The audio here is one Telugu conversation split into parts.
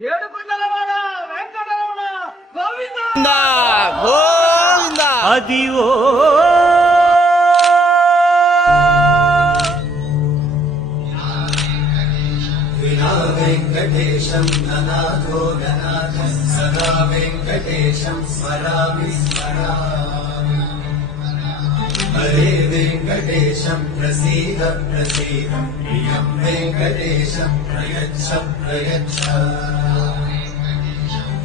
ఏడుకొండలవాడ వెంకటరమణ గోవింద గోవింద అది ఓ వినా వెంకటేశం ననాథో ననాథ సదా వెంకటేశం స్మరామి స్మరామి హరే వెంకటేశం ప్రసీద ప్రసీద ప్రియం వెంకటేశం ప్రయచ్చ ప్రయచ్చ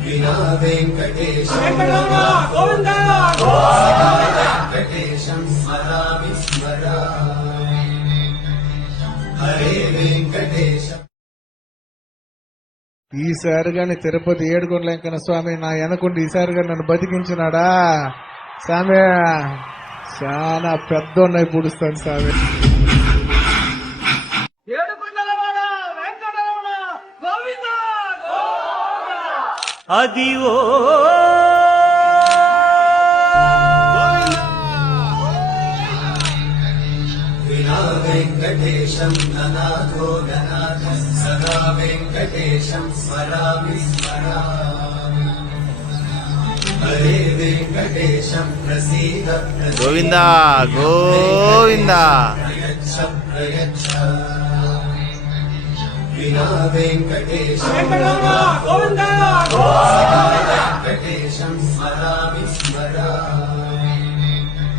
వినా వెంకటేశం గోవింద వెంకటేశం స్మరామి స్మరామి హరే వెంకటేశం. ఈసారి గాని తిరుపతి ఏడుకొండల వెంకన్న స్వామి నా వెనకుండి ఈసారి గాని నన్ను బతికించినాడా స్వామి? చాలా పెద్దోన్నై పుడుస్తాను స్వామి. ఏడుకొండలవాడ వెంకటరమణ గోవింద అది ఓ వినా వెంకటేశం ననాథో ననాథ సదా వెంకటేశం స్మరామి స్మరామి హరే వెంకటేశం ప్రసీద ప్రసీద గోవింద గోవింద ప్రయచ్చ ప్రయచ్చ వినా వెంకటేశం గోవింద వెంకటేశం స్మరామి